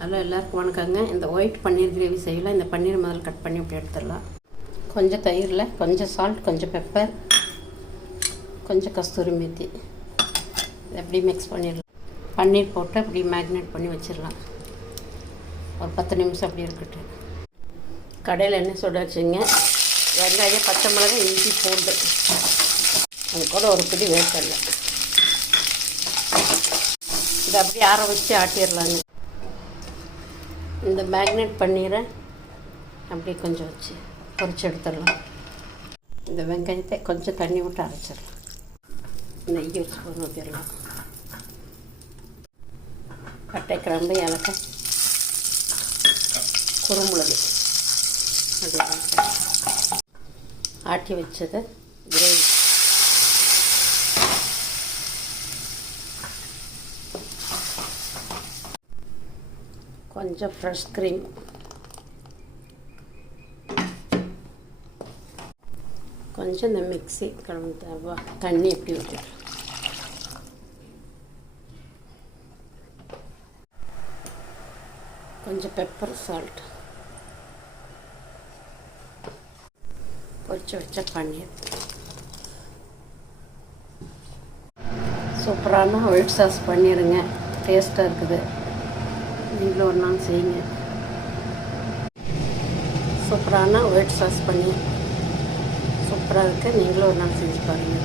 Hello, எல்லாருக்கும் வணக்கங்க. இந்த ஒயிட் பன்னீர் கிரேவி செய்யலாம். இந்த பன்னீர் முதல்ல கட் பண்ணி இப்படி எடுத்துடலாம். கொஞ்சம் தயிரில் கொஞ்சம் சால்ட், கொஞ்சம் பெப்பர், கொஞ்சம் கஸ்தூரி மேத்தி இதை எப்படி மிக்ஸ் பண்ணிடலாம். பன்னீர் போட்டு அப்படி மேக்னேட் பண்ணி வச்சிடலாம். ஒரு 10 நிமிஷம் அப்படி இருக்கட்டும். கடையில் எண்ணெய் சுட வச்சுங்க. வெங்காயம், பச்சை மிளகாய், இஞ்சி, பூண்டு, அது கூட ஒரு பிடி வேர்க்கடலை. இதை அப்படியே ஆற வச்சு ஆட்டிடலாங்க. இந்த மேக்னேட் பன்னீரை அப்படியே கொஞ்சம் வச்சு பொரிச்சு எடுத்துடலாம். இந்த வெங்காயத்தை கொஞ்சம் தண்ணி விட்டு அரைச்சிடலாம். நெய் ஒரு ஸ்பூன் ஊற்றிடலாம். பட்டை, கிராம்பு, ஏலக்காய், குறுமிளகு அப்படியே ஆட்டி வச்சதை கிரேவி கொஞ்சம் ஃப்ரெஷ் க்ரீம், கொஞ்சம் இந்த மிக்ஸி கலந்து தண்ணி எப்படி ஊற்றிடலாம். கொஞ்சம் பெப்பர், சால்ட், பொரிச்சு வச்ச பன்னீர். சூப்பரான ஒயிட் சாஸ் பண்ணிடுங்க. டேஸ்ட்டாக இருக்குது. நீங்களும் ஒரு நாள் செய்யுங்க. சூப்பரான ஒயிட் சாஸ் பண்ணி சூப்பராக இருக்குது. நீங்களும் ஒரு நாள் செஞ்சு பாருங்கள்.